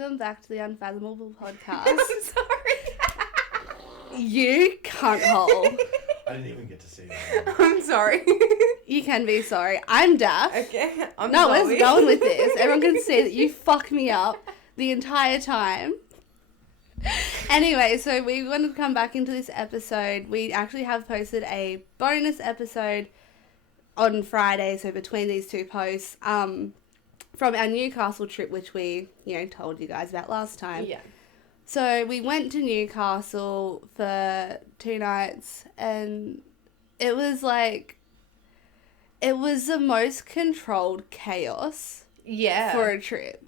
Welcome back to the Unfathomable podcast. I'm sorry. You cunt hole. I didn't even get to see it. I'm sorry. You can be sorry. I'm Daph. Okay, I'm No, Zoe. we're going with this. Everyone can see that you fuck me up the entire time. Anyway, so we wanted to come back into this episode. We actually have posted a bonus episode on Friday, so between these two posts, from our Newcastle trip, which we, told you guys about last time. Yeah. So we went to Newcastle for 2 nights, and it was the most controlled chaos for a trip.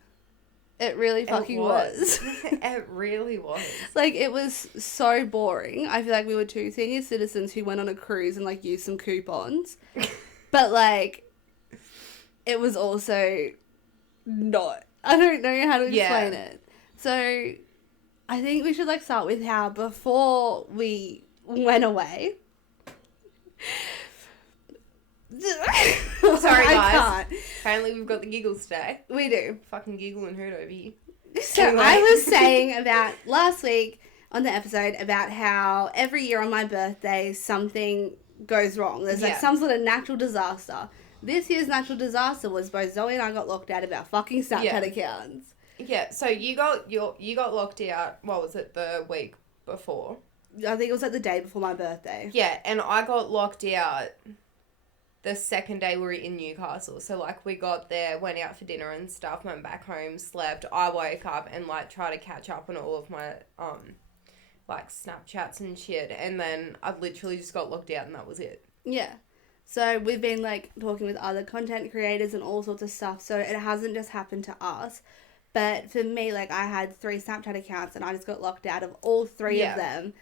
It really fucking was. It really was. It was so boring. I feel like we were 2 senior citizens who went on a cruise and, used some coupons. But, it was also not. I don't know how to explain it. So, I think we should, start with how before we went away. Sorry, I guys. can't. Apparently we've got the giggles today. We do. Fucking giggle and hoot over here. So Anyway. I was saying about last week on the episode about how every year on my birthday something goes wrong. There's some sort of natural disaster. This year's natural disaster was both Zoe and I got locked out of our fucking Snapchat accounts. Yeah, so you got locked out, what was it, the week before? I think it was the day before my birthday. Yeah, and I got locked out the second day we were in Newcastle. So, we got there, went out for dinner and stuff, went back home, slept. I woke up and, tried to catch up on all of my, Snapchats and shit. And then I literally just got locked out and that was it. Yeah. So, we've been, talking with other content creators and all sorts of stuff. So, it hasn't just happened to us. But for me, I had 3 Snapchat accounts and I just got locked out of all 3 of them.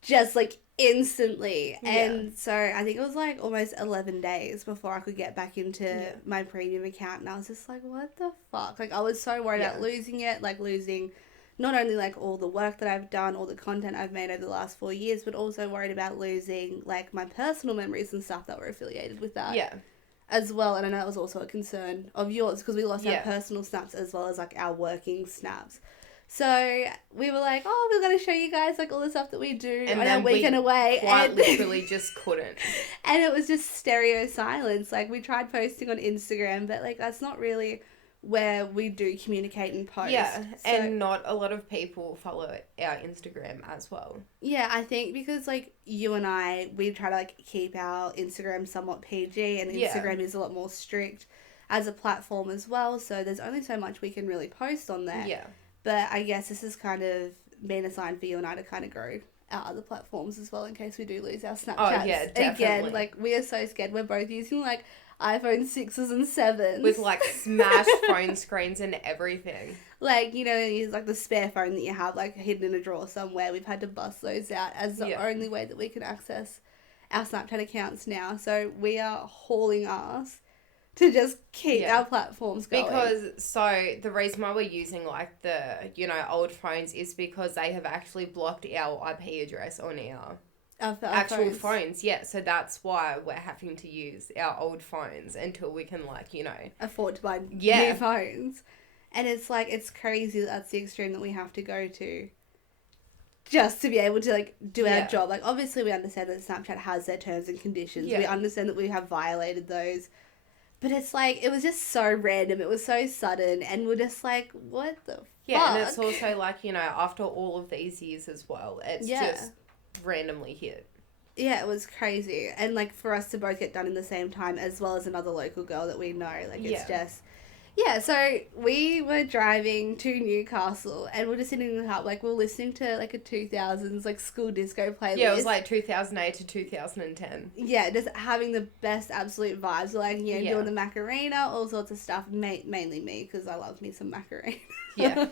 Just, instantly. And so I think it was almost 11 days before I could get back into my premium account, and I was just what the fuck? I was so worried about losing it, losing not only all the work that I've done, all the content I've made over the last 4 years, but also worried about losing my personal memories and stuff that were affiliated with that as well. And I know that was also a concern of yours because we lost our personal snaps as well as our working snaps. So we were we're going to show you guys all the stuff that we do on our weekend away. And literally just couldn't. And it was just stereo silence. We tried posting on Instagram, but that's not really where we do communicate and post. Yeah, so, and not a lot of people follow our Instagram as well. Yeah, I think because you and I, we try to keep our Instagram somewhat PG, and Instagram is a lot more strict as a platform as well. So there's only so much we can really post on there. Yeah. But I guess this has kind of been a sign for you and I to kind of grow our other platforms as well in case we do lose our Snapchats. Oh, yeah, definitely. Again, we are so scared. We're both using, iPhone 6s and 7s. With, smashed phone screens and everything. You use, the spare phone that you have, hidden in a drawer somewhere. We've had to bust those out as the only way that we can access our Snapchat accounts now. So we are hauling ass to just keep our platforms going. Because, the reason why we're using, the, old phones is because they have actually blocked our IP address on our actual phones. Yeah, so that's why we're having to use our old phones until we can, afford to buy new phones. And it's, it's crazy that's the extreme that we have to go to just to be able to, do our job. Obviously we understand that Snapchat has their terms and conditions. Yeah. We understand that we have violated those. But it's it was just so random. It was so sudden. And we're just what the fuck? Yeah, and it's also after all of these years as well, it's just randomly hit. Yeah, it was crazy. And for us to both get done in the same time as well as another local girl that we know. It's just... Yeah, so we were driving to Newcastle and we're just sitting in the car, we were listening to a 2000s school disco playlist. Yeah, it was 2008 to 2010. Yeah, just having the best absolute vibes. Doing the Macarena, all sorts of stuff. Mainly me, because I love me some Macarena. Yeah.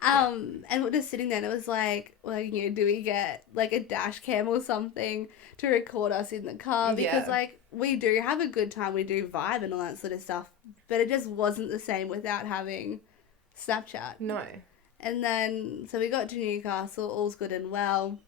And we're just sitting there and it was do we get a dash cam or something to record us in the car? Because we do have a good time, we do vibe and all that sort of stuff, but it just wasn't the same without having Snapchat. No. And then, so we got to Newcastle, all's good and well,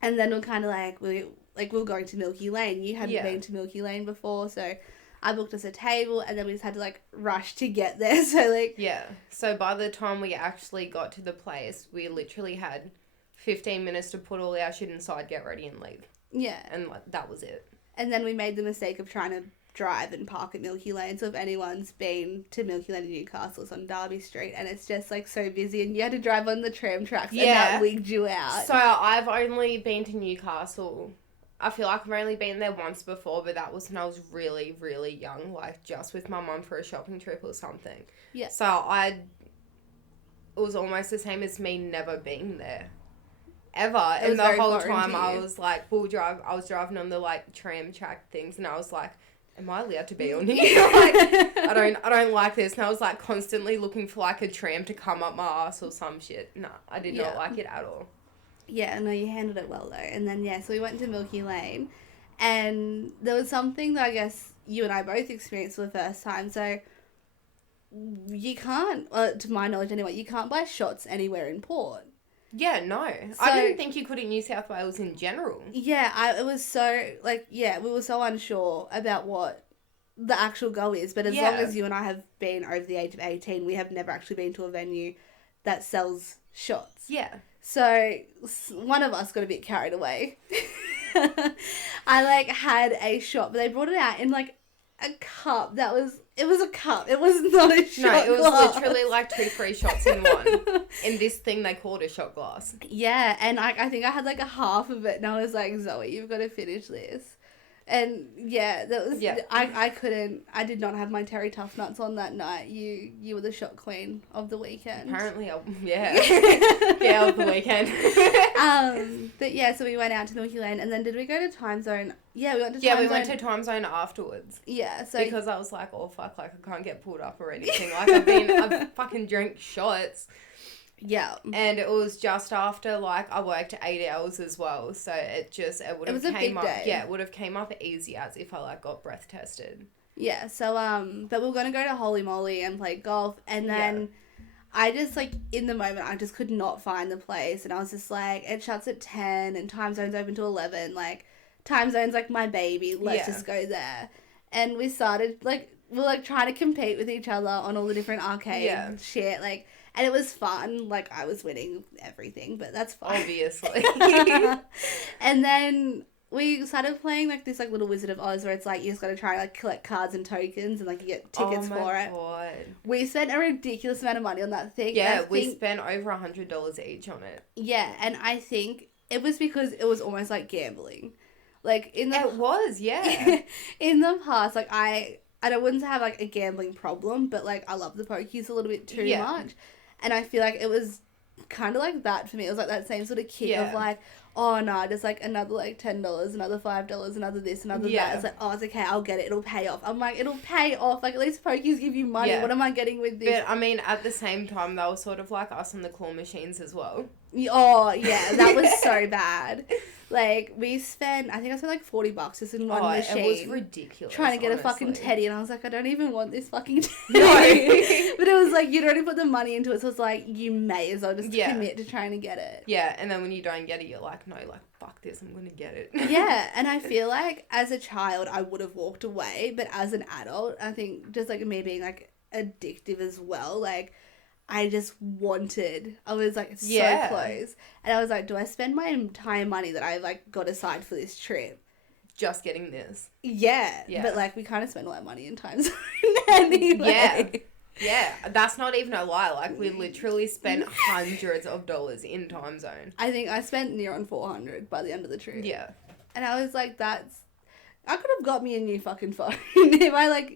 and then we're kind of we were going to Milky Lane. You hadn't been to Milky Lane before, so I booked us a table, and then we just had to, like, rush to get there. So, like... Yeah. So, by the time we actually got to the place, we literally had 15 minutes to put all our shit inside, get ready, and leave. Yeah. And, like, that was it. And then we made the mistake of trying to drive and park at Milky Lane. So if anyone's been to Milky Lane in Newcastle, it's on Derby Street, and it's just, like, so busy, and you had to drive on the tram tracks, and that wigged you out. So I've only been to Newcastle. I feel like I've only been there once before, but that was when I was really, really young, like, just with my mum for a shopping trip or something. Yeah. So it was almost the same as me never being there. Ever. And the whole time I was like, I was driving on the, like, tram track things, and I was like, am I allowed to be on here? Like, I don't like this. And I was, like, constantly looking for, like, a tram to come up my ass or some shit. No, I did not like it at all. Yeah, no, you handled it well, though. And then, so we went to Milky Lane, and there was something that I guess you and I both experienced for the first time. So you can't, to my knowledge anyway, you can't buy shots anywhere in Port. Yeah, no. So, I didn't think you could in New South Wales in general. Yeah, it was so, like, we were so unsure about what the actual goal is. But as long as you and I have been over the age of 18, we have never actually been to a venue that sells shots. Yeah. So one of us got a bit carried away. I, like, had a shot, but they brought it out in, like, a cup it was a cup. It was not a shot glass. No, it was literally like 2 free shots in one. In this thing they called a shot glass. Yeah, and I think I had, like, a half of it, and I was like, Zoe, you've got to finish this. And that was I did not have my Terry Tough Nuts on that night. You were the shot queen of the weekend. Apparently, yeah, of the weekend. But so we went out to Milky Lane, and then did we go to Time Zone? Yeah, we went to Time Zone. We went to Time Zone afterwards. Yeah, so because I was like, oh fuck, like I can't get pulled up or anything. Like I've fucking drank shots. Yeah. And it was just after, like, I worked 8 hours as well. So it would have came up. Day. Yeah, it would have came up easy as if I, like, got breath tested. Yeah, so, but we were going to go to Holy Moly and play golf. And then I just, like, in the moment, I just could not find the place. And I was just like, it shuts at 10 and Time Zone's open to 11. Like, Time Zone's, like, my baby. Let's just go there. And we started, like, we're, like, trying to compete with each other on all the different arcade shit. Like, and it was fun. Like, I was winning everything, but that's fine. Obviously. And then we started playing, like, this, like, little Wizard of Oz where it's, like, you just got to try, like, collect cards and tokens and, like, you get tickets for it. Oh, my God. We spent a ridiculous amount of money on that thing. Yeah, we spent over $100 each on it. Yeah, and I think it was because it was almost like gambling. Like, It was, yeah. In the past, like, I wouldn't have, like, a gambling problem, but, like, I love the pokies a little bit too much. And I feel like it was kind of like that for me. It was like that same sort of kick of like, oh no, just like another like $10, another $5, another this, another that. It's like, oh, it's okay, I'll get it. It'll pay off. I'm like, it'll pay off. Like, at least pokies give you money. What am I getting with this? But I mean, at the same time, they were sort of like us on the claw machines as well. Oh yeah, that was so bad. Like, I think I spent like $40 just in one machine. It was ridiculous. Trying to get a fucking teddy, and I was like, I don't even want this fucking teddy. But it was like, you'd already put the money into it, so it's like, you may as well just commit to trying to get it. Yeah, and then when you don't get it, you're like, no, like, fuck this, I'm gonna get it. Yeah, and I feel like as a child, I would have walked away, but as an adult, I think just like me being like addictive as well, like, I was like so close. And I was like, do I spend my entire money that I like got aside for this trip just getting this? Yeah. But like, we kind of spent all that money in Time Zone anyway. Yeah, that's not even a lie. Like, we literally spent hundreds of dollars in Time Zone. I think I spent near on $400 by the end of the trip. Yeah. And I was like, I could have got me a new fucking phone if I, like,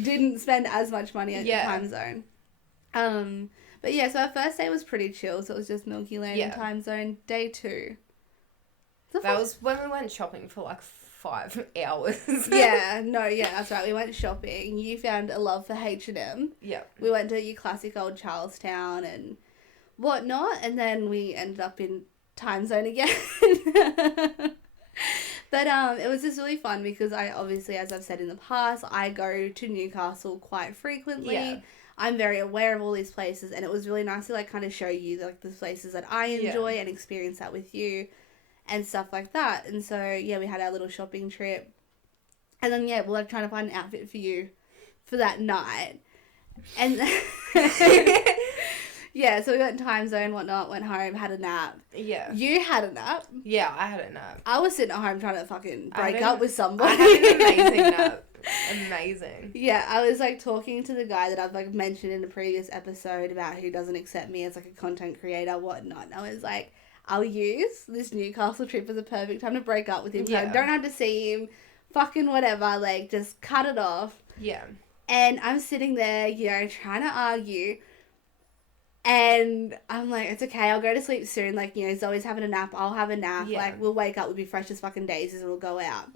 didn't spend as much money at Time Zone. But yeah, so our first day was pretty chill, so it was just Milky Lane and Time Zone. Day 2. That was when we went shopping for like 5 hours. That's right. We went shopping. You found a love for H&M. Yeah. We went to your classic old Charlestown and whatnot, and then we ended up in Time Zone again. But it was just really fun because I obviously, as I've said in the past, I go to Newcastle quite frequently. Yeah. I'm very aware of all these places, and it was really nice to like kind of show you like the places that I enjoy and experience that with you and stuff like that. And so we had our little shopping trip, And then, yeah, we're like trying to find an outfit for you for that night. And yeah, so we went time zone, whatnot, went home, had a nap. Yeah. You had a nap. Yeah, I had a nap. I was sitting at home trying to fucking break up with somebody. I had an amazing nap. Amazing. Yeah, I was like talking to the guy that I've like mentioned in a previous episode about who doesn't accept me as like a content creator, whatnot. And I was like, I'll use this Newcastle trip as a perfect time to break up with him. Yeah. I don't have to see him. Fucking whatever. Like, just cut it off. Yeah. And I'm sitting there, you know, trying to argue. And I'm like, it's okay, I'll go to sleep soon. Like, you know, Zoe's having a nap, I'll have a nap. Yeah. Like, we'll wake up, we'll be fresh as fucking daisies and we'll go out.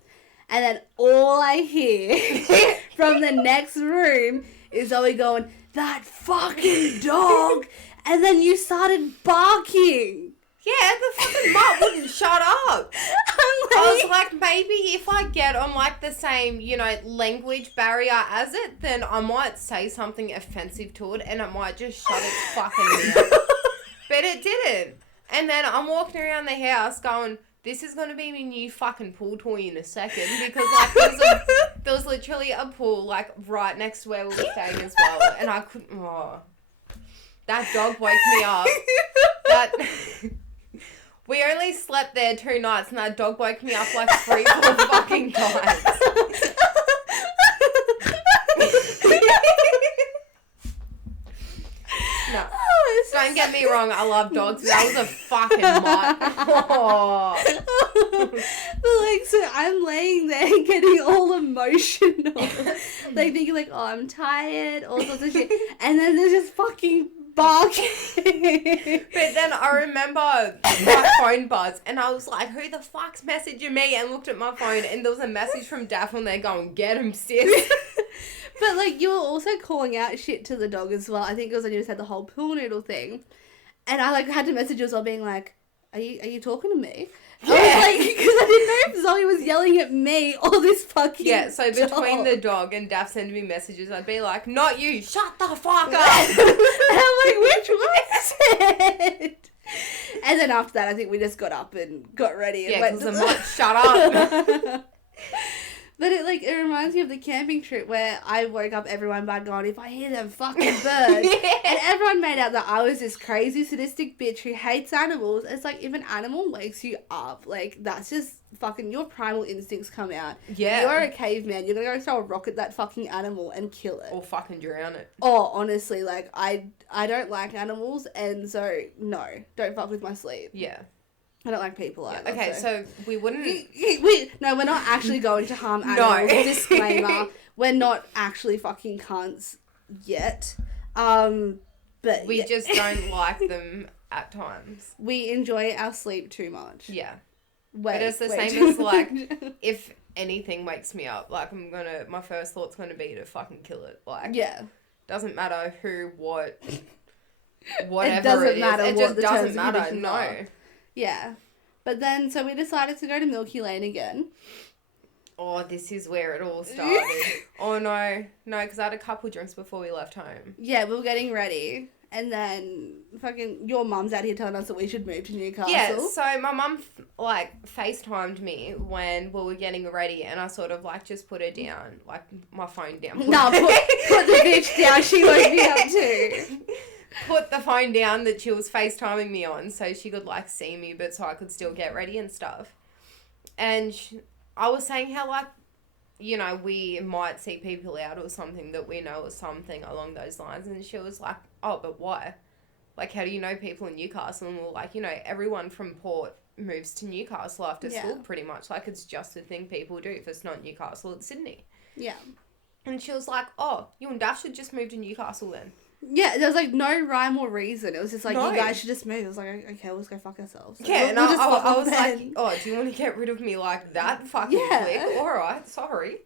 And then all I hear from the next room is Zoe going, that fucking dog. And then you started barking. Yeah, the fucking mutt wouldn't shut up. I was like, maybe if I get on like the same, you know, language barrier as it, then I might say something offensive to it and it might just shut its fucking mouth. But it didn't. And then I'm walking around the house going, this is going to be my new fucking pool toy in a second, because like there was literally a pool like right next to where we were staying as well, and I couldn't. Oh, that dog woke me up. We only slept there 2 nights, and that dog woke me up like 3 fucking times. No. Don't get me wrong, I love dogs. That was a fucking mutt. Oh. But like, so I'm laying there getting all emotional. Like thinking like, oh, I'm tired, all sorts of shit. And then there's just fucking barking. But then I remember my phone buzzed and I was like, who the fuck's messaging me? And looked at my phone and there was a message from Daph on there going, get him, sis. But, like, you were also calling out shit to the dog as well. I think it was when you just had the whole pool noodle thing. And I, like, had to message you as well being like, are you talking to me? Yeah. I was like, because I didn't know if Zoe was yelling at me or this fucking Yeah, so between dog. the dog and Daph sending me messages, I'd be like, not you, shut the fuck up. And I'm like, which one is it? And then after that, I think we just got up and got ready. And yeah, because I'm like, shut up. But it reminds me of the camping trip where I woke up everyone by going, if I hear them fucking birds. Yeah. And everyone made out that I was this crazy sadistic bitch who hates animals. It's like, if an animal wakes you up, like, that's just fucking, your primal instincts come out. Yeah. You're a caveman. You're gonna go throw a rock at that fucking animal and kill it. Or fucking drown it. Oh, honestly, like, I don't like animals, and so, no, don't fuck with my sleep. Yeah. I don't like people either. Okay, so we wouldn't... No, we're not actually going to harm animals. No. Disclaimer. We're not actually fucking cunts yet. But we just don't like them at times. We enjoy our sleep too much. Yeah. But it's the same as, like, if anything wakes me up, like, my first thought's gonna be to fucking kill it. Like, yeah. Doesn't matter who, what, whatever it doesn't matter it what just the doesn't matter, no. Are. Yeah. But then, so we decided to go to Milky Lane again. Oh, this is where it all started. Oh, no. No, because I had a couple drinks before we left home. Yeah, we were getting ready. And then fucking your mum's out here telling us that we should move to Newcastle. Yeah, so my mum, FaceTimed me when we were getting ready, and I sort of, just put her down, my phone down. No, put the bitch down. She woke me up too. Put the phone down that she was FaceTiming me on so she could, see me, but so I could still get ready and stuff. And I was saying how, we might see people out or something that we know or something along those lines. And she was like, oh, but why? How do you know people in Newcastle? And we're like, everyone from Port moves to Newcastle after school pretty much. It's just a thing people do. If it's not Newcastle, it's Sydney. Yeah. And she was like, oh, you and Daph should just move to Newcastle then. Yeah, there was, no rhyme or reason. It was just you guys should just move. It was like, okay, we'll just go fuck ourselves. Yeah, and I was like, oh, do you want to get rid of me like that fucking quick? Alright, sorry.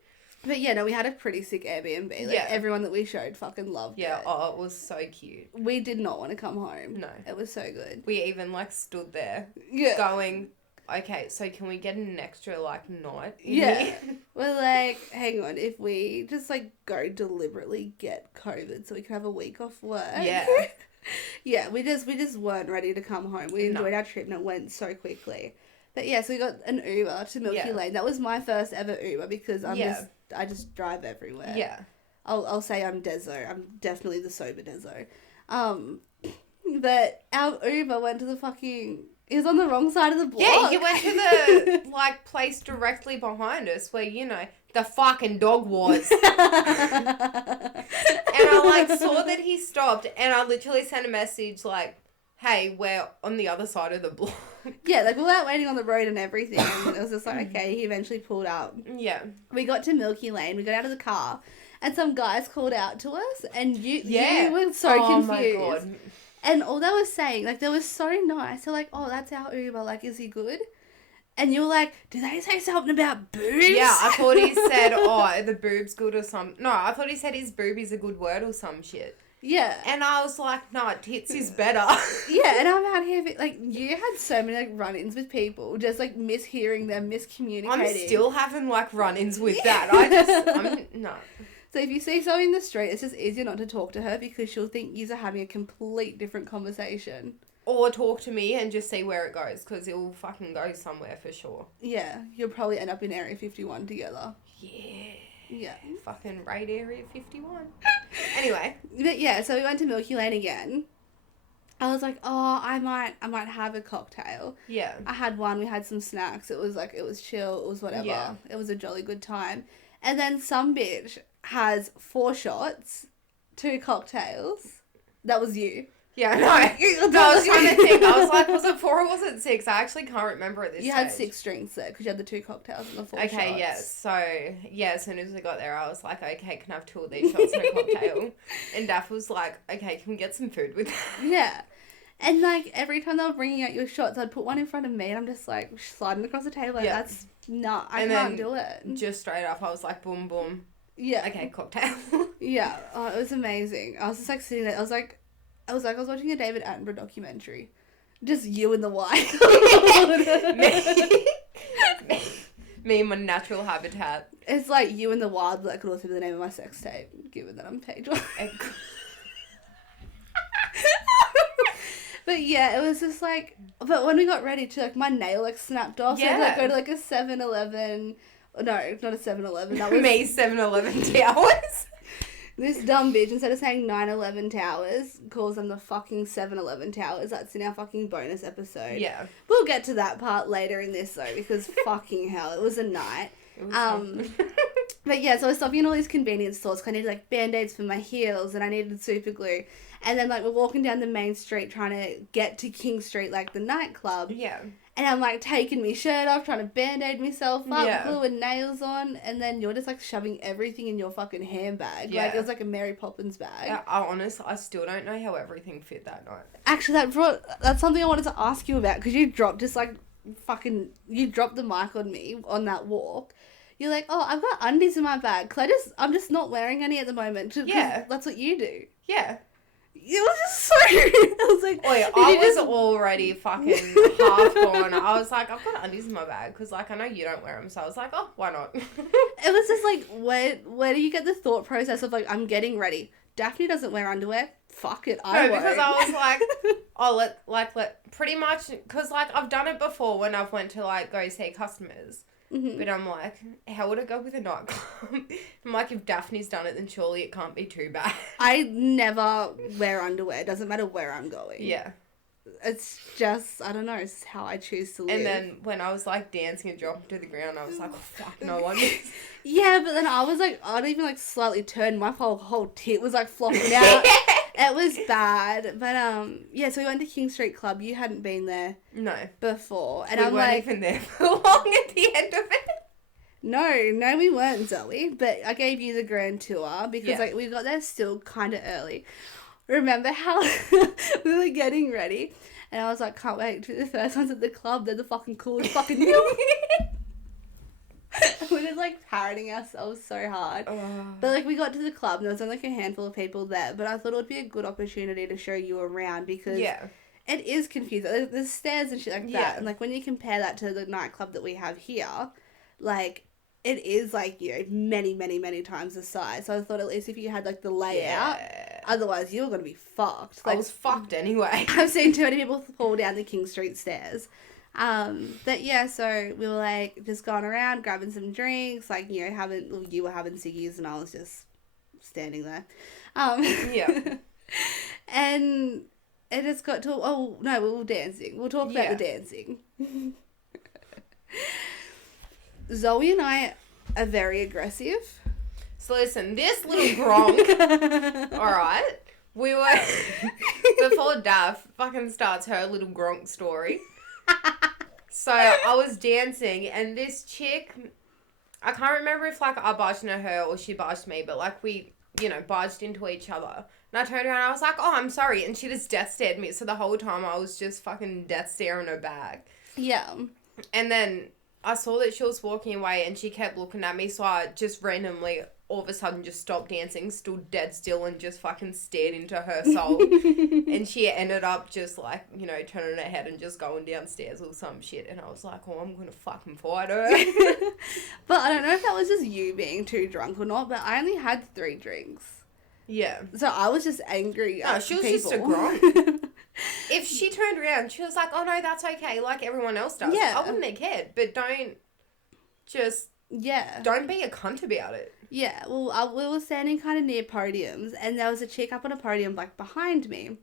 But yeah, no, we had a pretty sick Airbnb. Everyone that we showed fucking loved it. Yeah, oh, it was so cute. We did not want to come home. No. It was so good. We even, stood there. Yeah. Going... Okay, so can we get an extra, night in here? We're hang on, if we just, go deliberately get COVID so we can have a week off work. Yeah. Yeah, we just weren't ready to come home. We enjoyed our trip and it went so quickly. But yeah, so we got an Uber to Milky Lane. That was my first ever Uber because I just drive everywhere. Yeah. I'll say I'm Dezo. I'm definitely the sober Dezo. But our Uber went to the fucking... He was on the wrong side of the block. Yeah, he went to the, like, place directly behind us where, you know, the fucking dog was. And I, like, saw that he stopped and I literally sent a message, like, hey, we're on the other side of the block. Yeah, like, we were out waiting on the road and everything. And it was just like, okay, he eventually pulled up. Yeah. We got to Milky Lane. We got out of the car. And some guys called out to us. And you were so confused. My God. And all they were saying, like, they were so nice. They're like, oh, that's our Uber. Like, is he good? And you were like, did they say something about boobs? Yeah, I thought he said, oh, the boob's good or something. No, I thought he said his boob is a good word or some shit. Yeah. And I was like, no, tits is better. Yeah, and I'm out here, like, you had so many, like, run-ins with people, just, like, mishearing them, miscommunicating. I'm still having, like, run-ins with that. No. So if you see someone in the street, it's just easier not to talk to her because she'll think you're having a complete different conversation. Or talk to me and just see where it goes, because it will fucking go somewhere for sure. Yeah, you'll probably end up in Area 51 together. Yeah. Fucking raid Area 51. Anyway. But yeah, so we went to Milky Lane again. I was like, oh, I might have a cocktail. Yeah. I had one, we had some snacks. It was like, it was chill, it was whatever. Yeah. It was a jolly good time. And then some bitch has 4 shots, 2 cocktails. That was you. Yeah, no. I was trying to think. I was like, was it 4 or was it 6? I actually can't remember at this stage. You had 6 drinks there because you had the 2 cocktails and the 4 shots. Okay, yeah. So, yeah, as soon as we got there, I was like, okay, can I have 2 of these shots and a cocktail? And Daph was like, okay, can we get some food with that? Yeah. And, like, every time they were bringing out your shots, I'd put one in front of me and I'm just, like, sliding across the table. Like, that's not, I can't do it. Just straight up, I was like, boom, boom. Yeah. Okay, cocktail. Yeah. Oh, it was amazing. I was just, like, sitting there. I was watching a David Attenborough documentary. Just you in the wild. me in my natural habitat. It's like you in the wild, but that could also be the name of my sex tape, given that I'm page 1. But yeah, it was just like, but when we got ready to, like, my nail, like, snapped off. Yeah. So I had to, like, go to, like, a 7-Eleven. No, not a 7-Eleven. That was me, 7-Eleven Towers. This dumb bitch, instead of saying 9/11 Towers, calls them the fucking 7-Eleven Towers. That's in our fucking bonus episode. Yeah. We'll get to that part later in this, though, because fucking hell, it was a night. But yeah, so I was stopping in all these convenience stores because I needed, like, Band-Aids for my heels and I needed super glue. And then, like, we're walking down the main street trying to get to King Street, like, the nightclub. Yeah. And I'm, like, taking my shirt off, trying to Band-Aid myself up, gluing nails on, and then you're just, like, shoving everything in your fucking handbag. Yeah. Like, it was like a Mary Poppins bag. Yeah, I still don't know how everything fit that night. Actually, that's something I wanted to ask you about, because you dropped you dropped the mic on me on that walk. You're like, oh, I've got undies in my bag, because I'm just not wearing any at the moment. Yeah. That's what you do. Yeah. It was just so... I was like... Wait, I was already fucking half gone. I was like, I've got undies in my bag because, like, I know you don't wear them. So I was like, oh, why not? It was just like, where do you get the thought process of, like, I'm getting ready? Daphne doesn't wear underwear. Fuck it, I won't. Because I was like, let pretty much... Because, like, I've done it before when I've went to, like, go see customers. Mm-hmm. But I'm like, how would it go with a nightclub? I'm like, if Daphne's done it, then surely it can't be too bad. I never wear underwear. It doesn't matter where I'm going. Yeah. It's just, I don't know, it's how I choose to live. And then when I was, like, dancing and dropping to the ground, I was like, oh, fuck, no one. Yeah, but then I was like, I'd even, like, slightly turn. My whole tit was, like, flopping out. It was bad. But, yeah, so we went to King Street Club. You hadn't been there. No. Before. And we weren't even there for long at the end of it. No, we weren't, Zoe. But I gave you the grand tour because, like, we got there still kind of early. Remember how we were getting ready? And I was like, can't wait to be the first ones at the club. They're the fucking coolest fucking We're just, like, parroting ourselves so hard. But, like, we got to the club and there was only, like, a handful of people there. But I thought it would be a good opportunity to show you around because it is confusing. There's stairs and shit like that. And, like, when you compare that to the nightclub that we have here, like, it is, like, you know, many, many, many times the size. So I thought at least if you had, like, the layout, otherwise you were going to be fucked. Like, I was fucked anyway. I've seen too many people fall down the King Street stairs. But yeah, so we were like just going around grabbing some drinks, like, you know, you were having ciggies and I was just standing there. Yeah. And it just got to, oh no, we were dancing. We'll talk about the dancing. Zoe and I are very aggressive. So listen, this little gronk, alright, we were, before Daph fucking starts her little gronk story, so I was dancing and this chick, I can't remember if like I barged into her or she barged me, but like we, you know, barged into each other. And I turned around and I was like, oh, I'm sorry. And she just death stared me. So the whole time I was just fucking death staring her back. Yeah. And then I saw that she was walking away and she kept looking at me. So I just randomly, all of a sudden, just stopped dancing, stood dead still and just fucking stared into her soul. And she ended up just like, you know, turning her head and just going downstairs or some shit. And I was like, oh, I'm going to fucking fight her. But I don't know if that was just you being too drunk or not, but I only had 3 drinks. Yeah. So I was just angry at she was people. just a gronk. If she turned around, she was like, oh no, that's okay, like everyone else does. Yeah. I wouldn't have cared, but don't be a cunt about it. Yeah, well, we were standing kind of near podiums, and there was a chick up on a podium, like, behind me.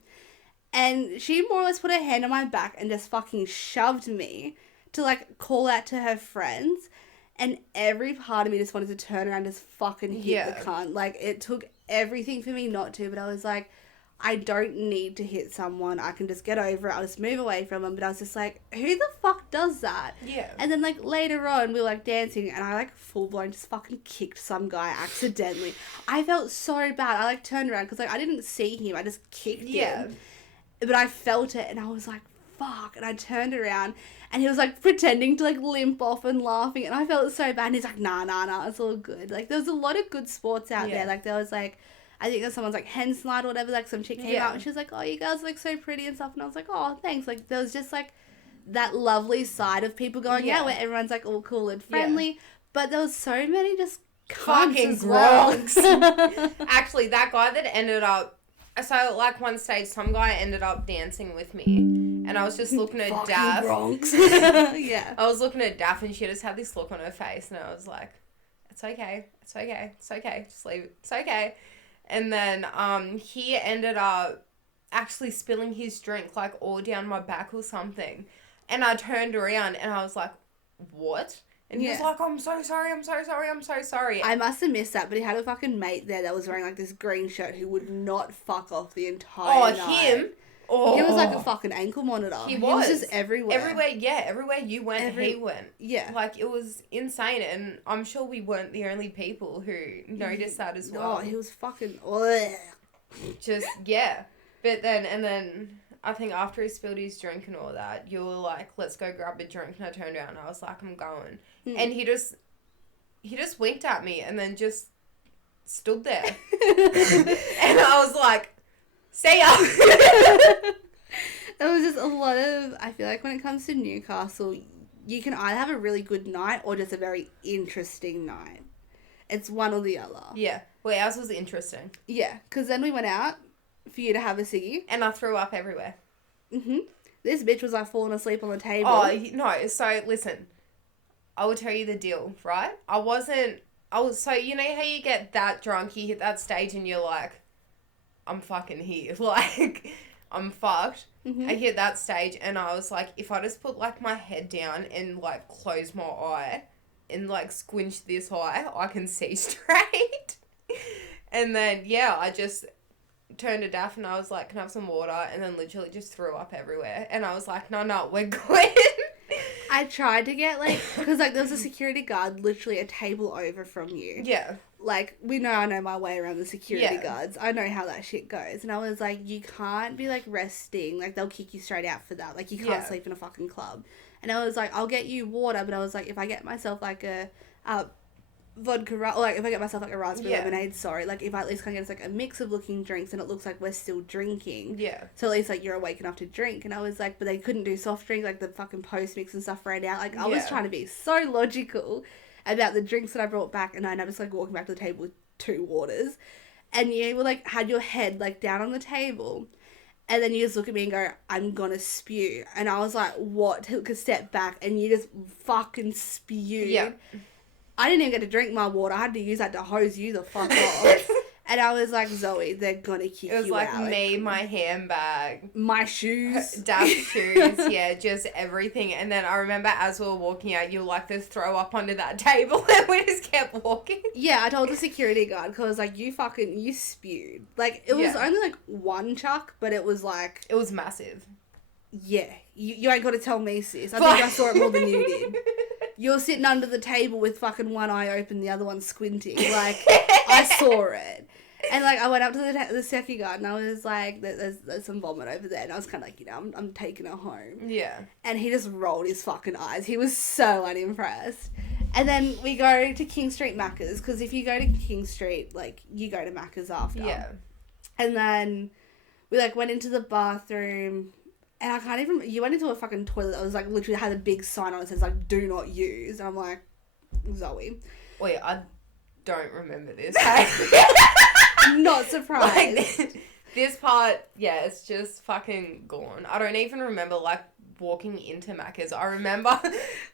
And she more or less put her hand on my back and just fucking shoved me to, like, call out to her friends. And every part of me just wanted to turn around and just fucking hit the cunt. Like, it took everything for me not to, but I was like, I don't need to hit someone. I can just get over it. I'll just move away from them. But I was just like, who the fuck does that? Yeah. And then, like, later on, we were, like, dancing, and I, like, full-blown just fucking kicked some guy accidentally. I felt so bad. I, like, turned around, because, like, I didn't see him. I just kicked him. But I felt it, and I was like, fuck. And I turned around, and he was, like, pretending to, like, limp off and laughing, and I felt so bad. And he's like, nah, it's all good. Like, there was a lot of good sports out there. Like, there was, like, I think there's someone's, like, hen slide or whatever, like, some chick came out, and she was like, oh, you guys are, like, so pretty and stuff, and I was like, oh, thanks. Like, there was just, like, that lovely side of people going out where everyone's, like, all cool and friendly, but there was so many just fucking gronks. Actually, that guy that ended up, so, like, one stage, some guy ended up dancing with me, and I was just looking at Daph. Yeah. I was looking at Daph, and she just had this look on her face, and I was like, it's okay, just leave it, it's okay. And then, he ended up actually spilling his drink, like, all down my back or something, and I turned around, and I was like, what? And he was like, I'm so sorry. I must have missed that, but he had a fucking mate there that was wearing, like, this green shirt who would not fuck off the entire night. Him? Oh, he was like a fucking ankle monitor. He was just everywhere. Everywhere you went, he went. Yeah. Like, it was insane, and I'm sure we weren't the only people who noticed that as well. Oh, he was fucking... Just, yeah. But then... I think after he spilled his drink and all that, you were like, let's go grab a drink. And I turned around and I was like, I'm going. And he just winked at me and then just stood there. And I was like, see ya. It was just a lot of, I feel like when it comes to Newcastle, you can either have a really good night or just a very interesting night. It's one or the other. Yeah. Well, ours was interesting. Yeah, because then we went out for you to have a ciggy. And I threw up everywhere. This bitch was like falling asleep on the table. Oh, no. So, listen. I will tell you the deal, right? So, you know how you get that drunk, you hit that stage and you're like, I'm fucking here. Like, I'm fucked. I hit that stage and I was like, if I just put, like, my head down and, like, close my eye and, like, squinch this eye, I can see straight. And then, yeah, I just... turned to Daph and I was like, can I have some water? And then literally just threw up everywhere. And I was like, no, we're good. I tried to get, like, because, like, there was a security guard literally a table over from you. Yeah. Like, I know my way around the security guards. I know how that shit goes. And I was like, you can't be, like, resting. Like, they'll kick you straight out for that. Like, you can't sleep in a fucking club. And I was like, I'll get you water. But I was like, if I get myself, like, a... vodka, or like if I get myself like a raspberry lemonade, like if I at least kind of get like a mix of looking drinks and it looks like we're still drinking. Yeah. So at least like you're awake enough to drink. And I was like, but they couldn't do soft drinks, like the fucking post mix and stuff ran out. Like I was trying to be so logical about the drinks that I brought back, and I was like walking back to the table with 2 waters, and you were like had your head like down on the table. And then you just look at me and go, I'm gonna spew. And I was like, what? Took a step back and you just fucking spewed. Yeah. I didn't even get to drink my water. I had to use that to hose you the fuck off. And I was like, Zoe, they're gonna kick you out. It was like me, my handbag. My shoes. Daph's shoes, yeah, just everything. And then I remember as we were walking out, you were like, there's throw up onto that table. And we just kept walking. Yeah, I told the security guard because I was like, you spewed. Like, it was only like one chuck, but it was like... It was massive. Yeah. You ain't got to tell me, sis. I think I saw it more than you did. You're sitting under the table with fucking one eye open, the other one squinting. Like, I saw it. And, like, I went up to the security guard and I was like, there's some vomit over there. And I was kind of like, I'm taking her home. Yeah. And he just rolled his fucking eyes. He was so unimpressed. And then we go to King Street Macca's. Because if you go to King Street, like, you go to Macca's after. Yeah. And then we, like, went into the bathroom. And I can't even... You went into a fucking toilet that was, like, literally had a big sign on it that says, like, do not use. And I'm like, Zoe. Wait, I don't remember this. I'm not surprised. Like, this part, yeah, it's just fucking gone. I don't even remember, like, walking into Macca's. I remember...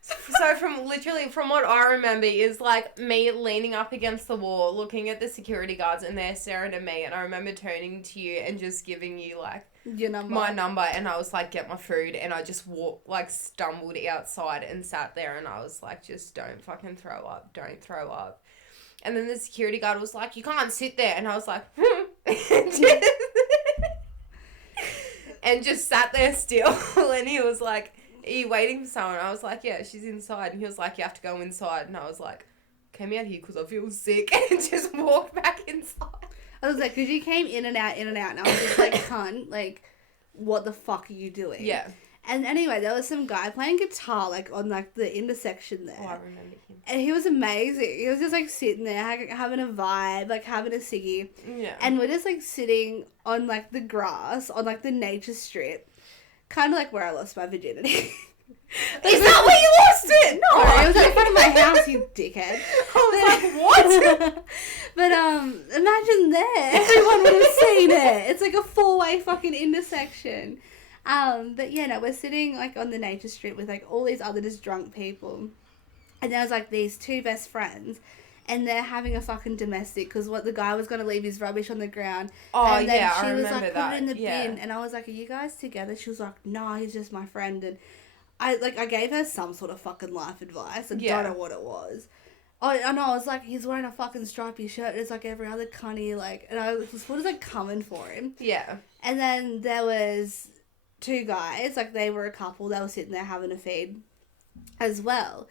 So, from what I remember is, like, me leaning up against the wall, looking at the security guards, and they're staring at me. And I remember turning to you and just giving you, like... Your number. My number, and I was like, get my food, and I just stumbled outside and sat there, and I was like, just don't fucking throw up, don't throw up. And then the security guard was like, you can't sit there, and I was like, and just sat there still, and he was like, are you waiting for someone? I was like, yeah, she's inside, and he was like, you have to go inside, and I was like, came out here because I feel sick, and just walked back inside. I was like, because you came in and out, and I was just like, cunt, like, what the fuck are you doing? Yeah. And anyway, there was some guy playing guitar, like, on, like, the intersection there. Oh, I remember him. And he was amazing. He was just, like, sitting there, having a vibe, like, having a ciggy. Yeah. And we're just, like, sitting on, like, the grass, on, like, the nature strip. Kind of like where I lost my virginity. Is that where you lost it? No, it was in front of my house, you dickhead. I was like, what? But, imagine there. Everyone would have seen it. It's like a 4-way fucking intersection. But yeah, no, we're sitting, like, on the nature strip with, like, all these other just drunk people. And there was, like, these two best friends. And they're having a fucking domestic because the guy was going to leave his rubbish on the ground. Oh, and then yeah, she I was remember like, that. put it in the yeah. bin. And I was like, are you guys together? She was like, no, he's just my friend. And I gave her some sort of fucking life advice. I don't know what it was. Oh, I know, I was like, he's wearing a fucking stripy shirt. It's like every other cunny, like, and I was sort of like coming for him. Yeah. And then there was two guys, like they were a couple, they were sitting there having a feed as well.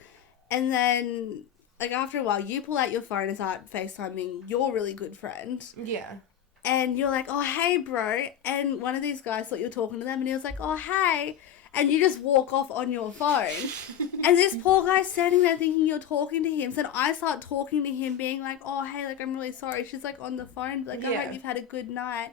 And then, like, after a while, you pull out your phone and start FaceTiming your really good friend. Yeah. And you're like, oh, hey, bro. And one of these guys thought you were talking to them, and he was like, oh, hey. And you just walk off on your phone. And this poor guy's standing there thinking you're talking to him. So then I start talking to him, being like, oh, hey, like, I'm really sorry. She's, like, on the phone. Like, I hope you've had a good night.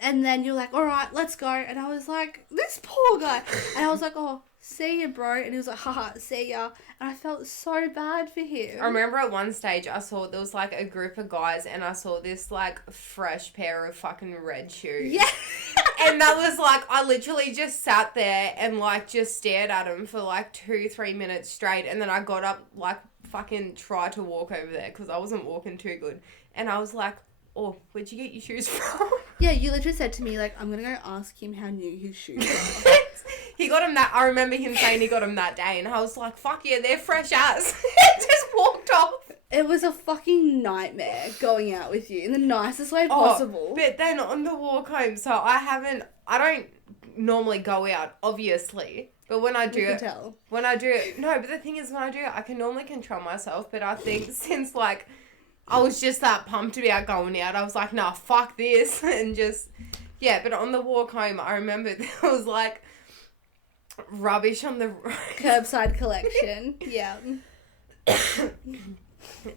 And then you're like, all right, let's go. And I was like, this poor guy. And I was like, oh, see ya, bro. And he was like, haha, see ya. And I felt so bad for him. I remember at one stage I saw there was, like, a group of guys and I saw this, like, fresh pair of fucking red shoes. Yeah. And that was, like, I literally just sat there and, like, just stared at them for, like, 2-3 minutes straight. And then I got up, like, fucking tried to walk over there because I wasn't walking too good. And I was like, oh, where'd you get your shoes from? Yeah, you literally said to me, like, I'm going to go ask him how new his shoes are. He got him I remember him saying he got him that day. And I was like, fuck yeah, they're fresh as. Just walked off. It was a fucking nightmare going out with you in the nicest way possible. But then on the walk home, so I don't normally go out, obviously. But when I do it, no, but the thing is when I do it, I can normally control myself. But I think since, like, I was just that pumped about going out, I was like, nah, fuck this. And just, yeah, but on the walk home, I remember there was, like, rubbish on the road. Curbside collection. Yeah.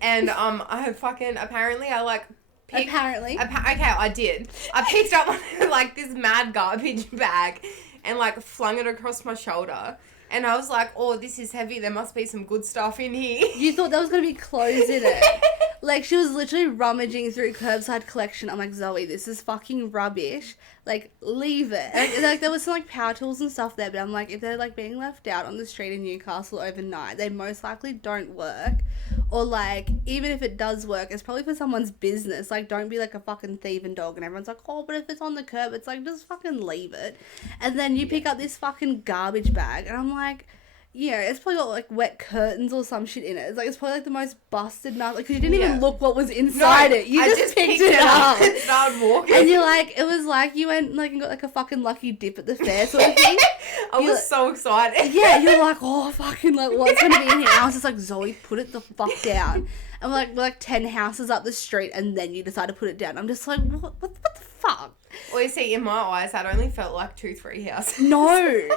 And I fucking apparently I like picked, apparently I did. I picked up like this mad garbage bag and like flung it across my shoulder. And I was like, oh, this is heavy. There must be some good stuff in here. You thought there was going to be clothes in it. Like, she was literally rummaging through curbside collection. I'm like, Zoe, this is fucking rubbish. Like, leave it. Like there was some, like, power tools and stuff there, but I'm like, if they're, like, being left out on the street in Newcastle overnight, they most likely don't work. Or, like, even if it does work, it's probably for someone's business. Like, don't be, like, a fucking thieving dog. And everyone's like, oh, but if it's on the curb, it's like, just fucking leave it. And then you pick up this fucking garbage bag, and I'm like... Yeah, it's probably got, like, wet curtains or some shit in it. It's, like, it's probably, like, the most busted nut. Like, because you didn't even look what was inside it. You just picked it up. And started walking. And you're like, it was like you went, like, and got, like, a fucking lucky dip at the fair sort of thing. I was so excited. Yeah, you're like, oh, fucking, like, what's going to be in here? And I was just like, Zoe, put it the fuck down. And we're, like, 10 houses up the street, and then you decide to put it down. I'm just like, what the fuck? Well, you see, in my eyes, that only felt like 2-3 houses. No.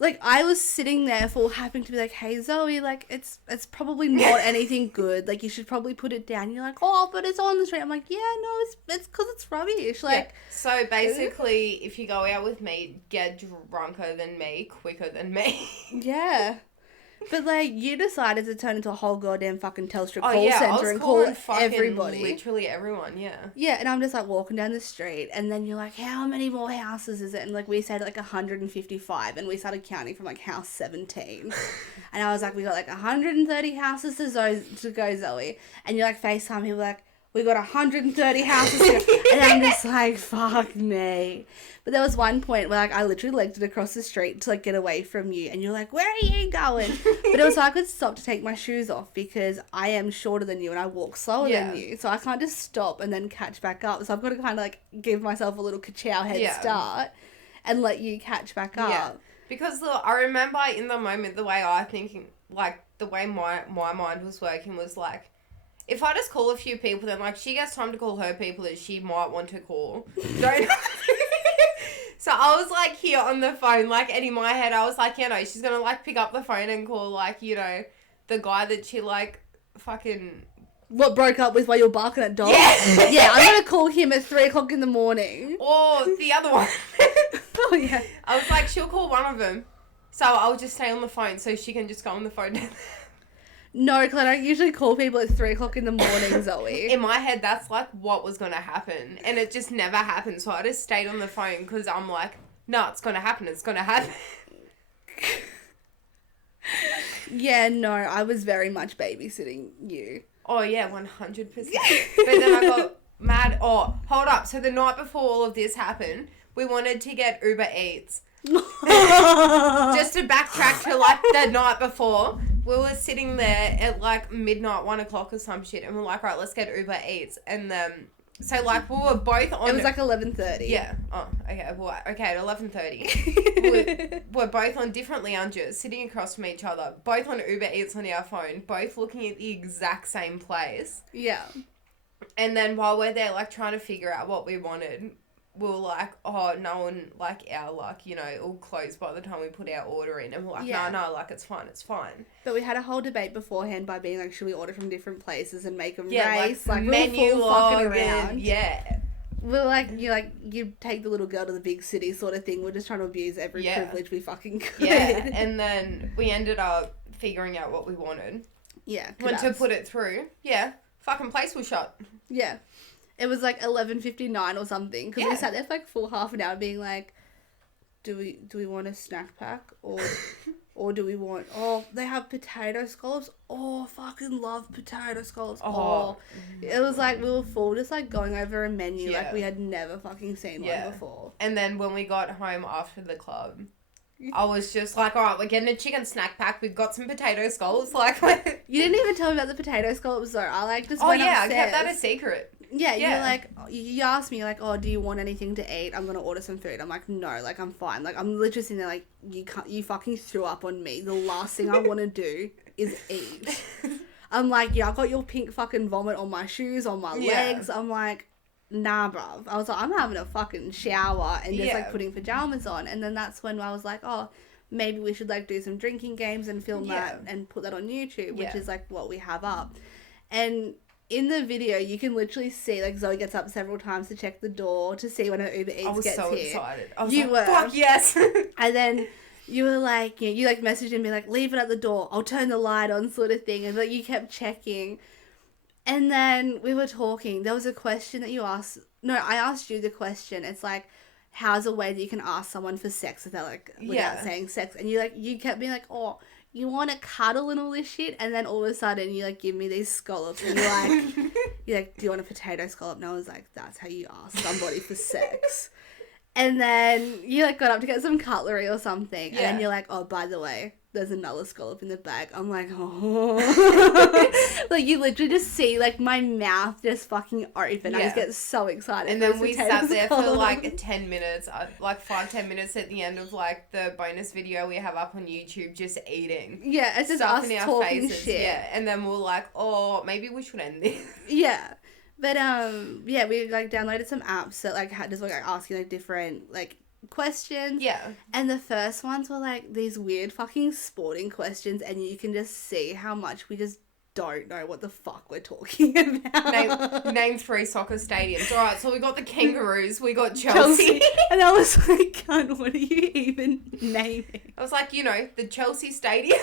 Like, I was sitting there full having to be like, hey, Zoe, like, it's probably not anything good. Like, you should probably put it down. You're like, oh, but it's on the street. I'm like, yeah, no, it's because it's rubbish. Like, yeah. So, basically, if you go out with me, get drunker than me, quicker than me. Yeah. But, like, you decided to turn into a whole goddamn fucking Telstra call centre and call everybody. Literally everyone, yeah. Yeah, and I'm just, like, walking down the street, and then you're like, how many more houses is it? And, like, we said, like, 155, and we started counting from, like, house 17. And I was like, we got, like, 130 houses to go, Zoe. And you're, like, FaceTime, people like, we got 130 houses to go. And I'm just like, fuck me. But there was one point where, like, I literally legged it across the street to, like, get away from you. And you're like, where are you going? But it was so I could stop to take my shoes off because I am shorter than you and I walk slower than you. So I can't just stop and then catch back up. So I've got to kind of, like, give myself a little ka-chow head start and let you catch back up. Yeah. Because, look, I remember in the moment, the way I thinking, like, the way my mind was working was, like, if I just call a few people, then, like, she gets time to call her people that she might want to call. Don't... So I was, like, here on the phone, like, and in my head, I was like, you know, she's going to, like, pick up the phone and call, like, you know, the guy that she, like, fucking... What, broke up with while you were barking at dogs? Yeah. Yeah, I'm going to call him at 3 o'clock in the morning. Or the other one. Oh, yeah. I was like, she'll call one of them. So I'll just stay on the phone so she can just go on the phone. No, because I don't usually call people at 3 o'clock in the morning, Zoe. In my head, that's, like, what was going to happen. And it just never happened. So I just stayed on the phone because I'm like, no, it's going to happen. It's going to happen. Yeah, no, I was very much babysitting you. Oh, yeah, 100%. But then I got mad. Oh, hold up. So the night before all of this happened, we wanted to get Uber Eats. Just to backtrack to, like, the night before. We were sitting there at, like, midnight, 1 o'clock or some shit, and we're like, right, let's get Uber Eats. And so, like, we were both on... It was, like, 11:30. Yeah. Oh, okay. Well, okay, at 11:30. we're both on different lounges, sitting across from each other, both on Uber Eats on our phone, both looking at the exact same place. Yeah. And then while we're there, like, trying to figure out what we wanted... we were like, oh, no one, like, our, like, you know, all closed by the time we put our order in. And we're like, no, like, it's fine. But we had a whole debate beforehand by being like, should we order from different places and make them race? Like menu we were fucking around. Yeah. We were like, you take the little girl to the big city sort of thing. We're just trying to abuse every privilege we fucking could. Yeah, and then we ended up figuring out what we wanted. Yeah. Went to put it through. Yeah. Fucking place was shut. Yeah. It was like 11:59 or something because we sat there for like full half an hour being like, do we want a snack pack or do we want they have potato scallops. Oh, fucking love potato scallops. It was like we were full just like going over a menu like we had never fucking seen one before. And then when we got home after the club, I was just like, all right, we're getting a chicken snack pack. We've got some potato scallops. Like, you didn't even tell me about the potato scallops though. I like just went upstairs. I kept that a secret. Yeah, you're like, you asked me, like, oh, do you want anything to eat? I'm going to order some food. I'm like, no, like, I'm fine. Like, I'm literally sitting there like, you fucking threw up on me. The last thing I want to do is eat. I'm like, I got your pink fucking vomit on my shoes, on my legs. I'm like, nah, bruv. I was like, I'm having a fucking shower and just, like, putting pajamas on. And then that's when I was like, oh, maybe we should, like, do some drinking games and film that and put that on YouTube, which is, like, what we have up. And... in the video, you can literally see, like, Zoe gets up several times to check the door to see when her Uber Eats gets here. I was so excited. I was like, fuck yes! And then you were like, you like messaged him, be like, leave it at the door, I'll turn the light on sort of thing. And, like, you kept checking. And then we were talking. There was a question that you asked. No, I asked you the question. It's like, how's a way that you can ask someone for sex without saying sex? And you kept being like, oh, you want to cuddle and all this shit? And then all of a sudden you like give me these scallops and you're like, do you want a potato scallop? And I was like, that's how you ask somebody for sex. And then you like got up to get some cutlery or something. And then you're like, oh, by the way, there's another scallop in the bag. I'm like, oh. Like, you literally just see, like, my mouth just fucking open. Yeah. I just get so excited. And then we sat there for, like, 10 minutes, like 5-10 minutes at the end of, like, the bonus video we have up on YouTube, just eating. Yeah, it's just us in our talking faces. Shit. Yeah, and then we're like, oh, maybe we should end this. Yeah. But, yeah, we, like, downloaded some apps that, like, had just, like, asking, like, different, like, questions. Yeah. And the first ones were, like, these weird fucking sporting questions, and you can just see how much we just don't know what the fuck we're talking about. Name 3 soccer stadiums. All right, so we got the Kangaroos, we got Chelsea. And I was like, God, what are you even naming? I was like, the Chelsea Stadium.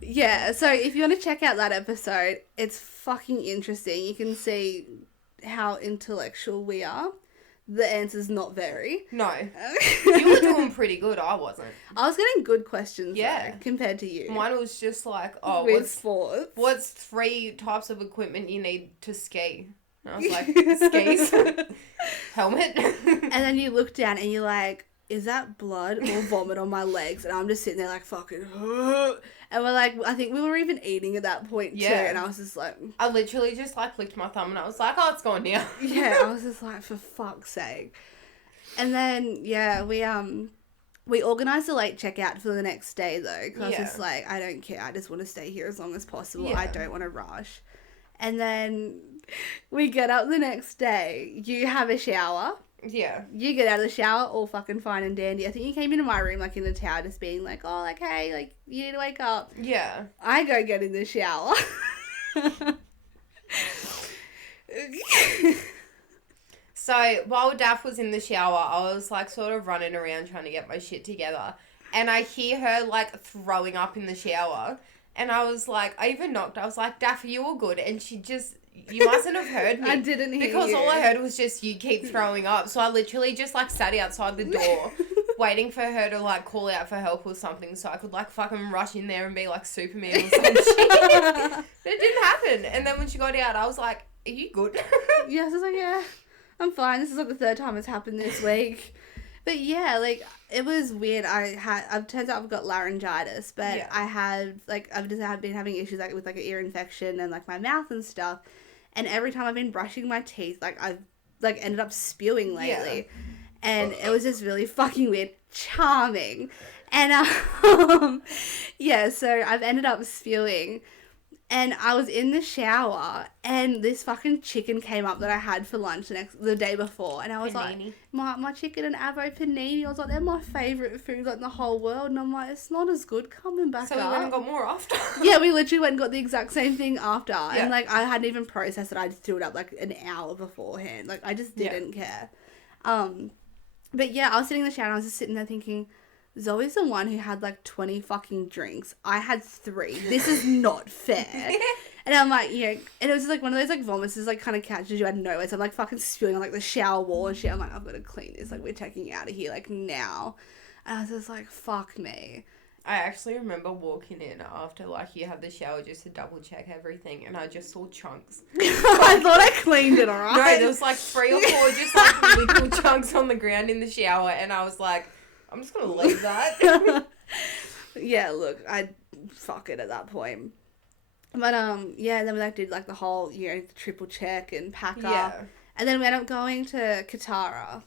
Yeah, so if you want to check out that episode, it's fucking interesting. You can see how intellectual we are. The answer's not very. No. You were doing pretty good, I wasn't. I was getting good questions, though, compared to you. Mine was just like, what's 3 types of equipment you need to ski? And I was like, skis, helmet. And then you look down and you're like, is that blood or vomit on my legs? And I'm just sitting there like, fucking, and we're like, I think we were even eating at that point too. And I was just like, I literally just like clicked my thumb and I was like, oh, it's gone now. Yeah, I was just like, for fuck's sake. And then, yeah, we organised a late checkout for the next day though. Because I was just like, I don't care. I just want to stay here as long as possible. I don't want to rush. And then we get up the next day. You have a shower. Yeah. You get out of the shower, all fucking fine and dandy. I think you came into my room, like, in the towel, just being like, oh, like, hey, like, you need to wake up. Yeah. I go get in the shower. So, while Daph was in the shower, I was, like, sort of running around trying to get my shit together. And I hear her, like, throwing up in the shower. And I was like, I even knocked. I was like, Daph, are you all good? And she just... You mustn't have heard me. I didn't hear because you. All I heard was just you keep throwing up. So I literally just like sat outside the door waiting for her to like call out for help or something so I could like fucking rush in there and be like Superman or some shit. But it didn't happen. And then when she got out, I was like, are you good? Yes, I was like, yeah, I'm fine. This is like the 3rd time it's happened this week. But yeah, like, it was weird. Turns out I've got laryngitis, but I've been having issues like with like an ear infection and like my mouth and stuff. And every time I've been brushing my teeth, like, I've, like, ended up spewing lately. Yeah. And it was just really fucking weird. Charming. And, so I've ended up spewing. And I was in the shower, and this fucking chicken came up that I had for lunch the day before. And I was panini. Like, my chicken and avo panini. I was like, they're my favourite foods like in the whole world. And I'm like, it's not as good coming back up. So we went and got more after. Yeah, we literally went and got the exact same thing after. Yeah. And, like, I hadn't even processed it. I just threw it up, like, an hour beforehand. Like, I just didn't care. But, yeah, I was sitting in the shower, and I was just sitting there thinking... Zoe's the one who had like 20 fucking drinks. I had 3. This is not fair. And I'm like, and it was like one of those like vomits like kind of catches you out of nowhere. So I'm like fucking spewing on like the shower wall and shit. I'm like, I've got to clean this. Like, we're taking you out of here like now. And I was just like, fuck me. I actually remember walking in after like you had the shower just to double check everything, and I just saw chunks. I thought I cleaned it, alright. No, there was like 3 or 4 just like little chunks on the ground in the shower, and I was like, I'm just going to leave that. Yeah, look, I'd fuck it at that point. But, then we like did like the whole, the triple check and pack up. And then we ended up going to Katara,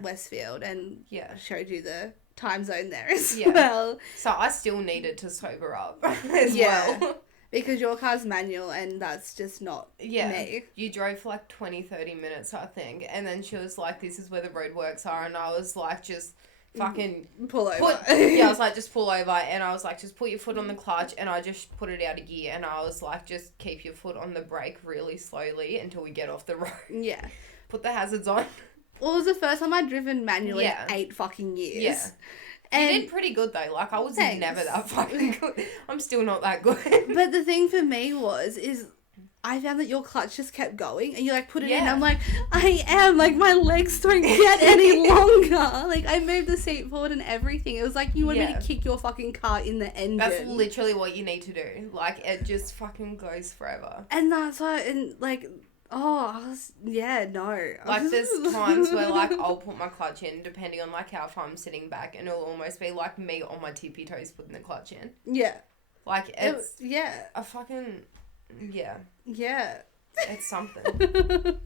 Westfield, and showed you the time zone there as well. So I still needed to sober up as well. Because your car's manual and that's just not me. You drove for like 20-30 minutes, I think. And then she was like, this is where the roadworks are. And I was like, just... fucking pull over. I was like, just pull over, and I was like, just put your foot on the clutch, and I just put it out of gear, and I was like, just keep your foot on the brake really slowly until we get off the road. Yeah. Put the hazards on. Well, it was the first time I'd driven manually in 8 fucking years. Yeah. And you did pretty good though. Like, I was never that fucking good. I'm still not that good. But the thing for me is I found that your clutch just kept going, and you like put it in. I'm like, I am like my legs don't get any longer. Like I moved the seat forward and everything. It was like you wanted me to kick your fucking car in the engine. That's literally what you need to do. Like it just fucking goes forever. And that's why, and like, no. Like there's times where like I'll put my clutch in, depending on like how far I'm sitting back, and it'll almost be like me on my tippy toes putting the clutch in. Yeah. Like it's a fucking. Yeah. Yeah. It's something.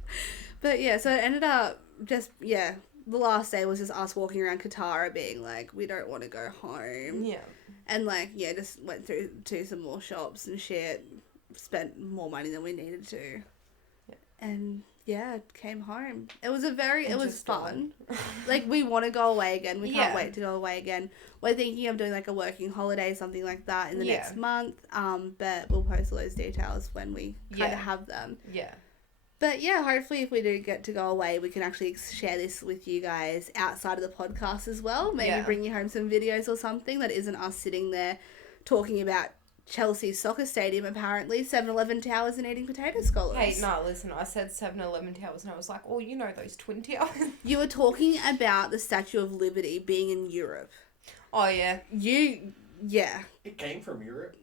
But yeah, so it ended up just, the last day was just us walking around Katara being like, we don't want to go home. Yeah. And like, just went through to some more shops and shit, spent more money than we needed to. Yeah. And came home. It was it was fun. Like we want to go away again. We can't wait to go away again. We're thinking of doing like a working holiday, something like that in the next month. But we'll post all those details when we kind of have them. Yeah. But hopefully if we do get to go away, we can actually share this with you guys outside of the podcast as well. Maybe bring you home some videos or something that isn't us sitting there talking about Chelsea's soccer stadium, apparently, 7-Eleven towers and eating potato scholars. Hey, no, listen, I said 7-Eleven towers and I was like, oh, you know those Twin Towers. You were talking about the Statue of Liberty being in Europe. Oh, yeah. It came from Europe.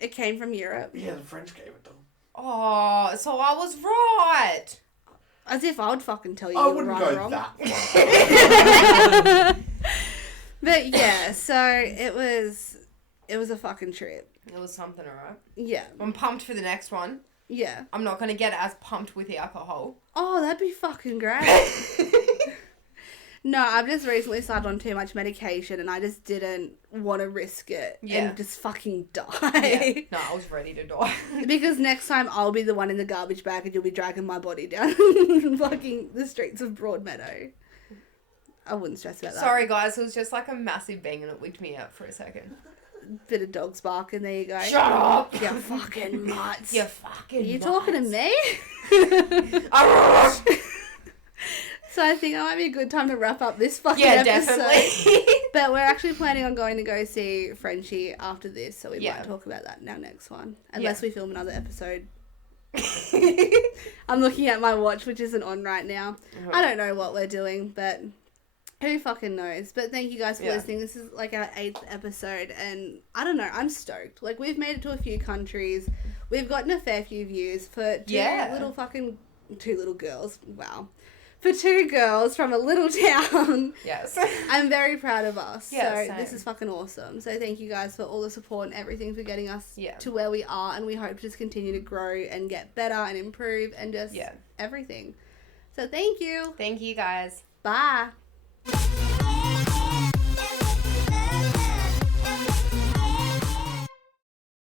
It came from Europe? Yeah, the French gave it to them. Oh, so I was right. As if I would fucking tell you I you were wouldn't right or go wrong. that far. But yeah, so it was a fucking trip. It was something, alright? Yeah. I'm pumped for the next one. Yeah. I'm not going to get as pumped with the alcohol. Oh, that'd be fucking great. No, I've just recently started on too much medication and I just didn't want to risk it and just fucking die. Yeah. No, I was ready to die. Because next time I'll be the one in the garbage bag and you'll be dragging my body down fucking the streets of Broadmeadow. I wouldn't stress about that. Sorry, guys. It was just like a massive bang and it wigged me out for a second. Bit of dog's bark and there you go. Shut up! You fucking mutts. You fucking Are you mutts. talking to me? So I think that might be a good time to wrap up this fucking episode. Definitely. But we're actually planning on going to go see Frenchie after this, so we might talk about that in our next one. Unless we film another episode. I'm looking at my watch, which isn't on right now. I don't know what we're doing, but who fucking knows? But thank you guys for listening. This is like our 8th episode, and I don't know, I'm stoked. Like, we've made it to a few countries. We've gotten a fair few views for two little girls. Wow. For 2 girls from a little town. Yes. I'm very proud of us. Yeah, so same. this is fucking awesome. So thank you guys for all the support and everything for getting us to where we are, and we hope to just continue to grow and get better and improve and just everything. So thank you. Thank you, guys. Bye.